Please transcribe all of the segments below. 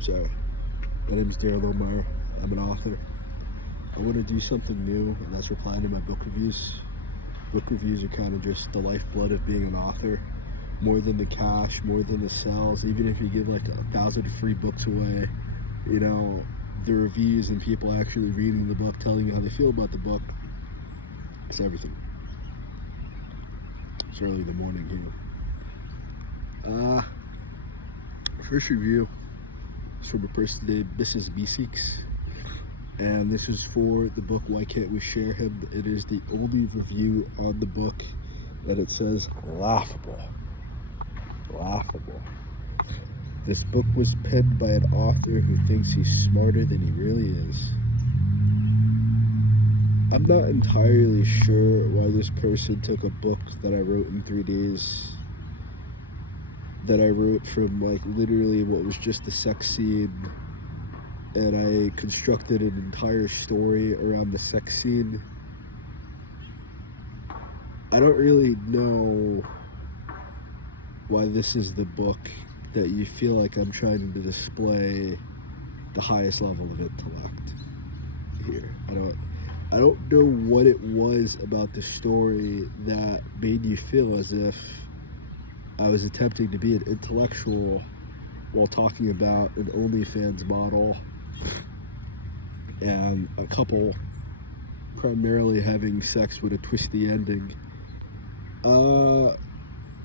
Sorry. My name is Daryl Omar. I'm an author. I want to do something new, and that's replying to my book reviews. Book reviews are kind of just the lifeblood of being an author. More than the cash, more than the sales. Even if you give like 1,000 free books away, the reviews and people actually reading the book, telling you how they feel about the book, it's everything. It's early in the morning here. First review is from a person named Mrs. B6, and this is for the book Why Can't We Share Him. It is the only review on the book, and it says Laughable. Laughable. This book was penned by an author who thinks he's smarter than he really is. I'm not entirely sure why this person took a book that I wrote in 3 days, that I wrote from like literally what was just a sex scene, and I constructed an entire story around the sex scene. I don't really know why this is the book that you feel like I'm trying to display the highest level of intellect here. I don't know what it was about the story that made you feel as if I was attempting to be an intellectual while talking about an OnlyFans model and a couple primarily having sex with a twisty ending.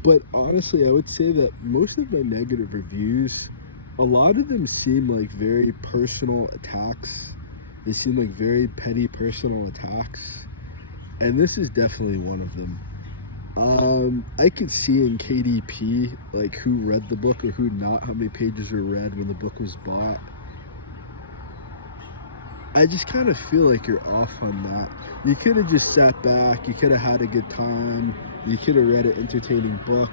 But honestly, I would say that most of my negative reviews, a lot of them seem like very personal attacks. They seem like very petty personal attacks. And this is definitely one of them. I could see in KDP, like who read the book or who not, how many pages were read when the book was bought. I just kind of feel like you're off on that. You could have just sat back, you could have had a good time, you could have read an entertaining book,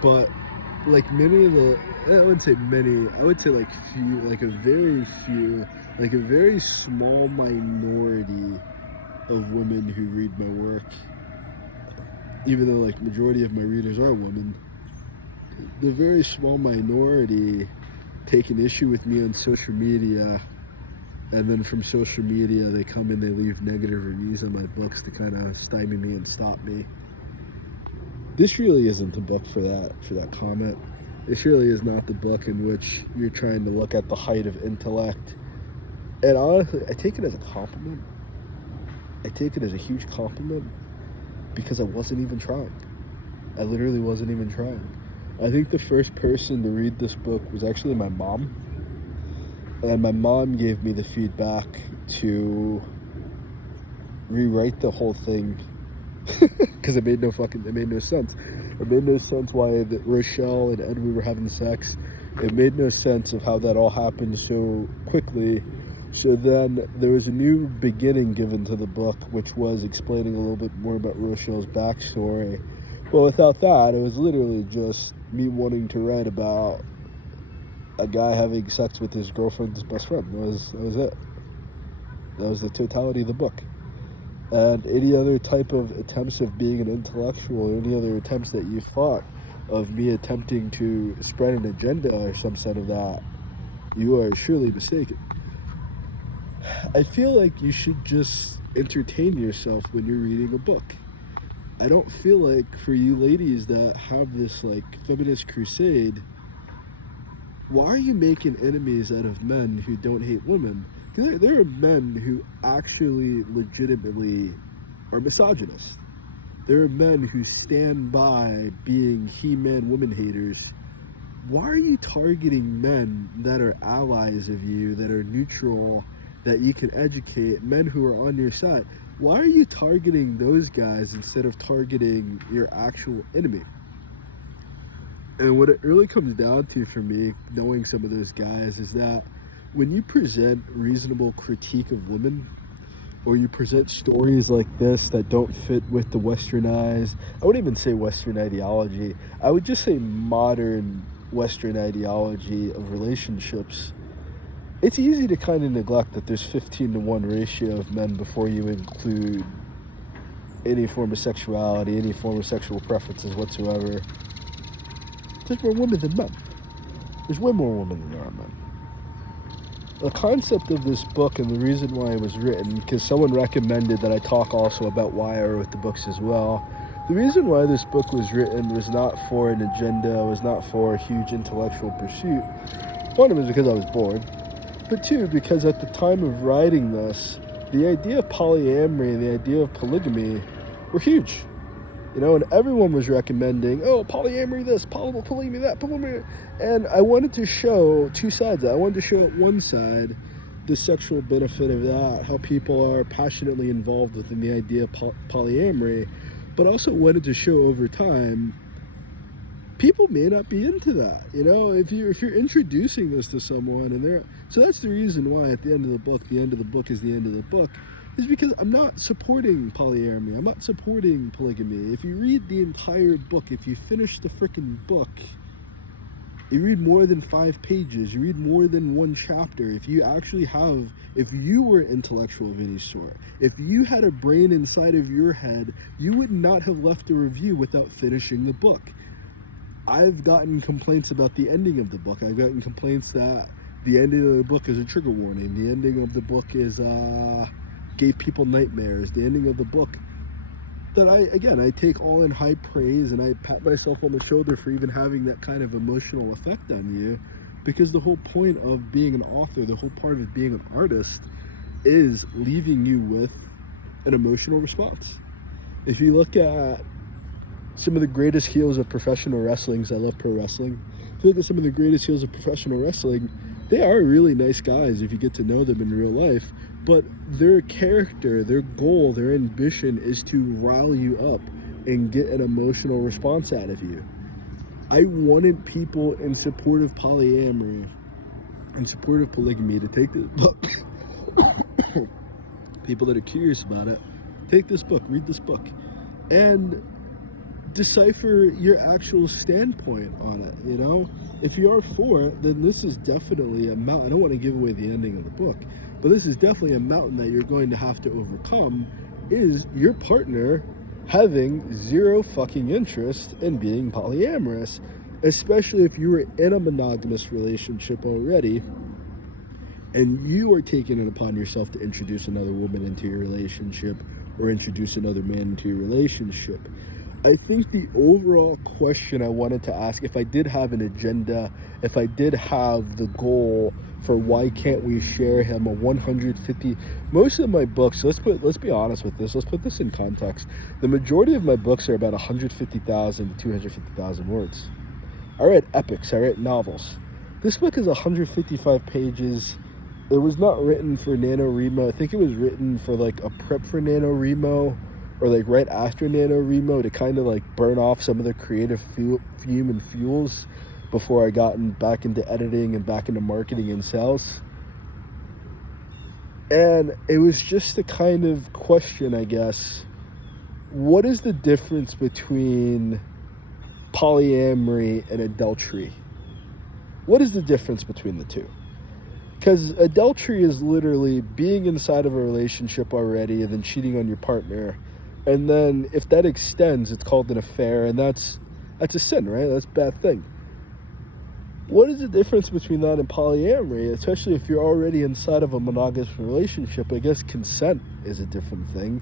but like many of the, I wouldn't say many, I would say like few, like a very few, like a very small minority of women who read my work, even though like majority of my readers are women, the very small minority take an issue with me on social media, and then from social media they come and they leave negative reviews on my books to kind of stymie me and stop me. This really isn't the book for that comment. This really is not the book in which you're trying to look at the height of intellect. And honestly, I take it as a compliment. I take it as a huge compliment because I wasn't even trying. I literally wasn't even trying. I think the first person to read this book was actually my mom. And my mom gave me the feedback to rewrite the whole thing because it made no sense. It made no sense why Rochelle and Edward were having sex. It made no sense of how that all happened so quickly. So then there was a new beginning given to the book, which was explaining a little bit more about Rochelle's backstory. Well, without that, it was literally just me wanting to write about a guy having sex with his girlfriend's best friend. That was it. That was the totality of the book. And any other type of attempts of being an intellectual, or any other attempts that you thought of me attempting to spread an agenda or some sort of that, you are surely mistaken. I feel like you should just entertain yourself when you're reading a book. I don't feel like for you ladies that have this like feminist crusade, why are you making enemies out of men who don't hate women? Because there are men who actually legitimately are misogynist. There are men who stand by being he-man woman haters. Why are you targeting men that are allies of you, that are neutral, that you can educate, men who are on your side? Why are you targeting those guys instead of targeting your actual enemy? And what it really comes down to for me, knowing some of those guys, is that when you present reasonable critique of women, or you present stories like this that don't fit with the westernized, I wouldn't even say Western ideology, I would just say modern Western ideology of relationships, it's easy to kind of neglect that there's 15-to-1 ratio of men before you include any form of sexuality, any form of sexual preferences whatsoever. There's more women than men. There's way more women than there are men. the concept of this book and the reason why it was written, because someone recommended that I talk also about why I wrote the books as well. The reason why this book was written was not for an agenda, was not for a huge intellectual pursuit. One, it was because I was bored, but two, because at the time of writing this, the idea of polyamory and the idea of polygamy were huge. You know, and everyone was recommending, oh, polyamory this, polygamy that, polyamory. And I wanted to show two sides. I wanted to show one side, the sexual benefit of that, how people are passionately involved within the idea of polyamory, but also wanted to show over time, people may not be into that. You know, if you're introducing this to someone and they're, so that's the reason why at the end of the book is the end of the book, is because I'm not supporting polyamory. I'm not supporting polygamy. If you read the entire book, if you finish the frickin' book, you read more than 5 pages, you read more than one chapter, if you were intellectual of any sort, if you had a brain inside of your head, you would not have left a review without finishing the book. I've gotten complaints about the ending of the book. I've gotten complaints that the ending of the book is a trigger warning. The ending of the book is, gave people nightmares. The ending of the book that I take all in high praise, and I pat myself on the shoulder for even having that kind of emotional effect on you, because the whole point of being an author, the whole part of being an artist, is leaving you with an emotional response. If you look at some of the greatest heels of professional wrestling, I love pro wrestling. If you look at some of the greatest heels of professional wrestling, they are really nice guys if you get to know them in real life, but their character, their goal, their ambition is to rile you up and get an emotional response out of you. I wanted people in support of polyamory, in support of polygamy, to take this book. People that are curious about it, take this book, read this book, and decipher your actual standpoint on it. You know, if you are for it, then this is definitely a mountain. I don't want to give away the ending of the book, but this is definitely a mountain that you're going to have to overcome, is your partner having zero fucking interest in being polyamorous, especially if you were in a monogamous relationship already and you are taking it upon yourself to introduce another woman into your relationship or introduce another man into your relationship. I think the overall question I wanted to ask, if I did have an agenda, if I did have the goal for why can't we share him, a 150, most of my books, let's be honest with this, let's put this in context. The majority of my books are about 150,000 to 250,000 words. I read epics, I read novels. This book is 155 pages. It was not written for NaNoWriMo. I think it was written for like a prep for NaNoWriMo, or like right after NaNoWriMo, to kind of like burn off some of the creative fume and fuels before I got back into editing and back into marketing and sales. And it was just a kind of question, I guess, what is the difference between polyamory and adultery? What is the difference between the two? Because adultery is literally being inside of a relationship already and then cheating on your partner. And then if that extends, it's called an affair, and that's a sin, right? That's a bad thing. What is the difference between that and polyamory, especially if you're already inside of a monogamous relationship? I guess consent is a different thing.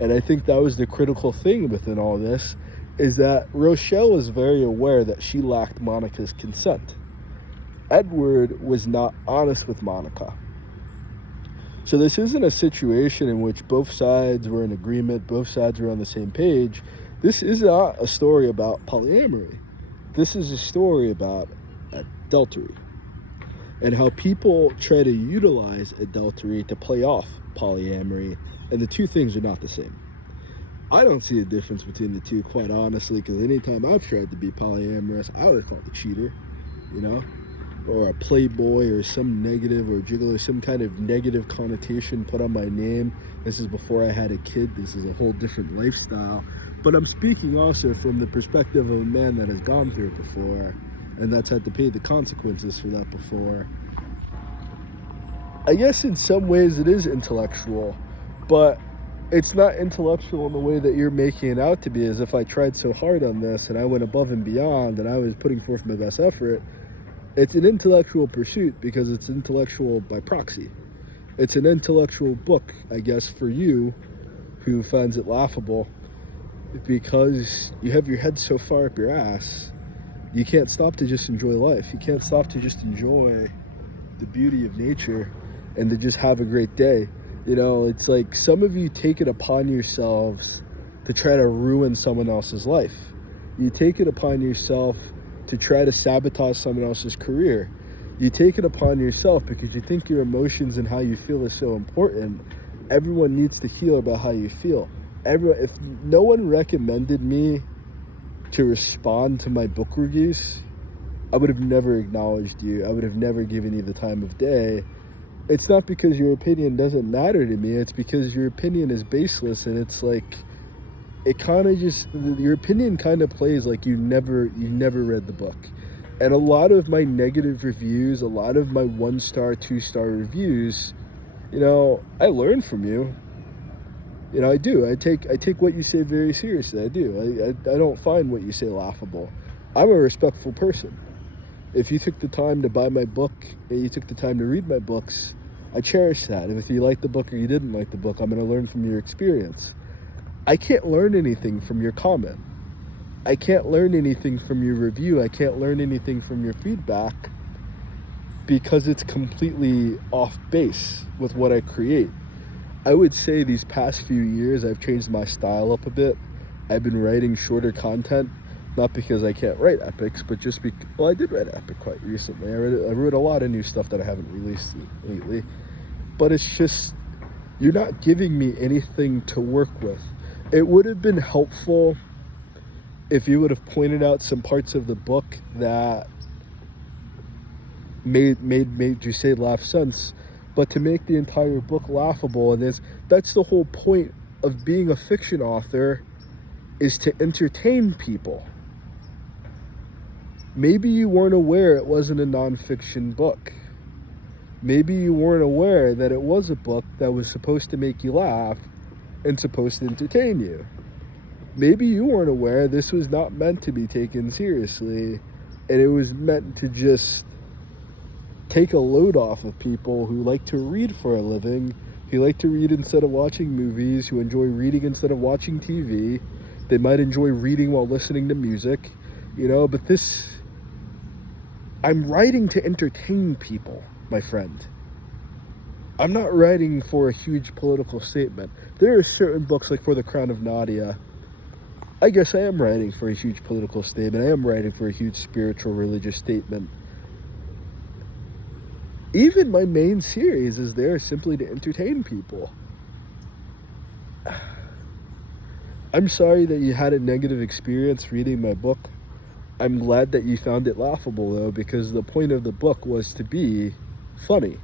And I think that was the critical thing within all this, is that Rochelle was very aware that she lacked Monica's consent. Edward was not honest with Monica. So this isn't a situation in which both sides were in agreement, both sides were on the same page. This is not a story about polyamory. This is a story about adultery and how people try to utilize adultery to play off polyamory, and the two things are not the same. I don't see a difference between the two, quite honestly, because anytime I've tried to be polyamorous, I was called a cheater, you know, or a playboy, or some negative, or gigolo, some kind of negative connotation put on my name. This is before I had a kid. This is a whole different lifestyle. But I'm speaking also from the perspective of a man that has gone through it before, and that's had to pay the consequences for that before. I guess in some ways it is intellectual, but it's not intellectual in the way that you're making it out to be, as if I tried so hard on this and I went above and beyond and I was putting forth my best effort. It's an intellectual pursuit because it's intellectual by proxy. It's an intellectual book, I guess, for you who finds it laughable because you have your head so far up your ass, you can't stop to just enjoy life. You can't stop to just enjoy the beauty of nature and to just have a great day. You know, it's like some of you take it upon yourselves to try to ruin someone else's life. You take it upon yourself to try to sabotage someone else's career. You take it upon yourself because you think your emotions and how you feel is so important. Everyone needs to hear about how you feel. If no one recommended me to respond to my book reviews, I would have never acknowledged you. I would have never given you the time of day. It's not because your opinion doesn't matter to me. It's because your opinion is baseless, and it's like, it kind of just, your opinion kind of plays like you never read the book. And a lot of my negative reviews, a lot of my 1-star, 2-star reviews, you know, I learn from you. You know, I do. I take what you say very seriously. I do. I don't find what you say laughable. I'm a respectful person. If you took the time to buy my book and you took the time to read my books, I cherish that. And if you liked the book or you didn't like the book, I'm going to learn from your experience. I can't learn anything from your comment. I can't learn anything from your review. I can't learn anything from your feedback because it's completely off base with what I create. I would say these past few years I've changed my style up a bit. I've been writing shorter content, not because I can't write epics, but just because, well, I did write an epic quite recently. I wrote a lot of new stuff that I haven't released lately. But it's just, you're not giving me anything to work with. It would have been helpful if you would have pointed out some parts of the book that made you say laugh sense, but to make the entire book laughable, and that's the whole point of being a fiction author, is to entertain people. Maybe you weren't aware it wasn't a nonfiction book. Maybe you weren't aware that it was a book that was supposed to make you laugh and supposed to entertain you. Maybe you weren't aware this was not meant to be taken seriously, and it was meant to just take a load off of people who like to read for a living, who like to read instead of watching movies, who enjoy reading instead of watching TV. They might enjoy reading while listening to music, you know, but I'm writing to entertain people, my friend. I'm not writing for a huge political statement. There are certain books, like For the Crown of Nadia, I guess I am writing for a huge political statement. I am writing for a huge spiritual, religious statement. Even my main series is there simply to entertain people. I'm sorry that you had a negative experience reading my book. I'm glad that you found it laughable, though, because the point of the book was to be funny.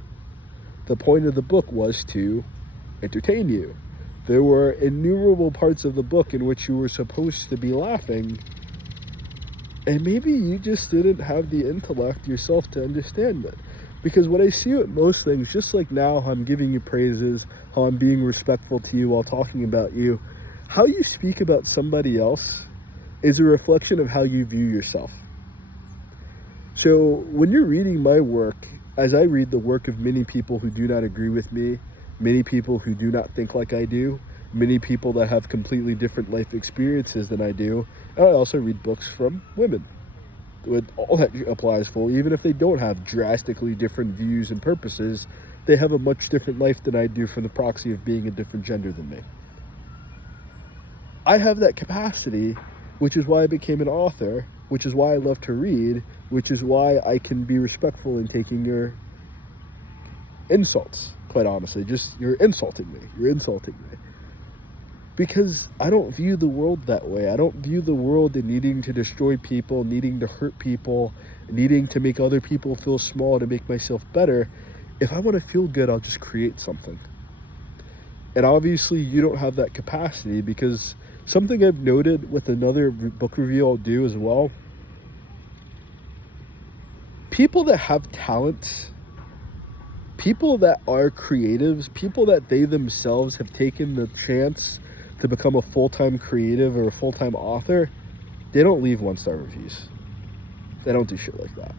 The point of the book was to entertain you. There were innumerable parts of the book in which you were supposed to be laughing, and maybe you just didn't have the intellect yourself to understand it. Because what I see with most things, just like now how I'm giving you praises, how I'm being respectful to you while talking about you, how you speak about somebody else is a reflection of how you view yourself. So when you're reading my work, as I read the work of many people who do not agree with me, many people who do not think like I do, many people that have completely different life experiences than I do, and I also read books from women. With all that applies for, even if they don't have drastically different views and purposes, they have a much different life than I do from the proxy of being a different gender than me. I have that capacity, which is why I became an author, which is why I love to read, which is why I can be respectful in taking your insults, quite honestly. You're insulting me. Because I don't view the world that way. I don't view the world in needing to destroy people, needing to hurt people, needing to make other people feel small to make myself better. If I want to feel good, I'll just create something. And obviously you don't have that capacity, because something I've noted with another book review I'll do as well, people that have talents, people that are creatives, people that they themselves have taken the chance to become a full-time creative or a full-time author, they don't leave 1-star reviews. They don't do shit like that.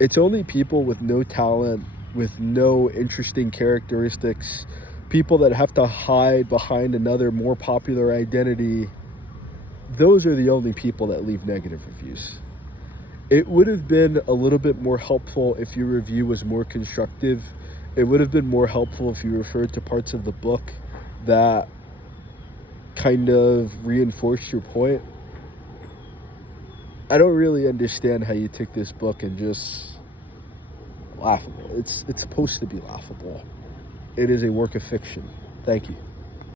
It's only people with no talent, with no interesting characteristics, people that have to hide behind another more popular identity. Those are the only people that leave negative reviews. It would have been a little bit more helpful if your review was more constructive. It would have been more helpful if you referred to parts of the book that kind of reinforced your point. I don't really understand how you took this book and just laughable. It's supposed to be laughable. It is a work of fiction. Thank you.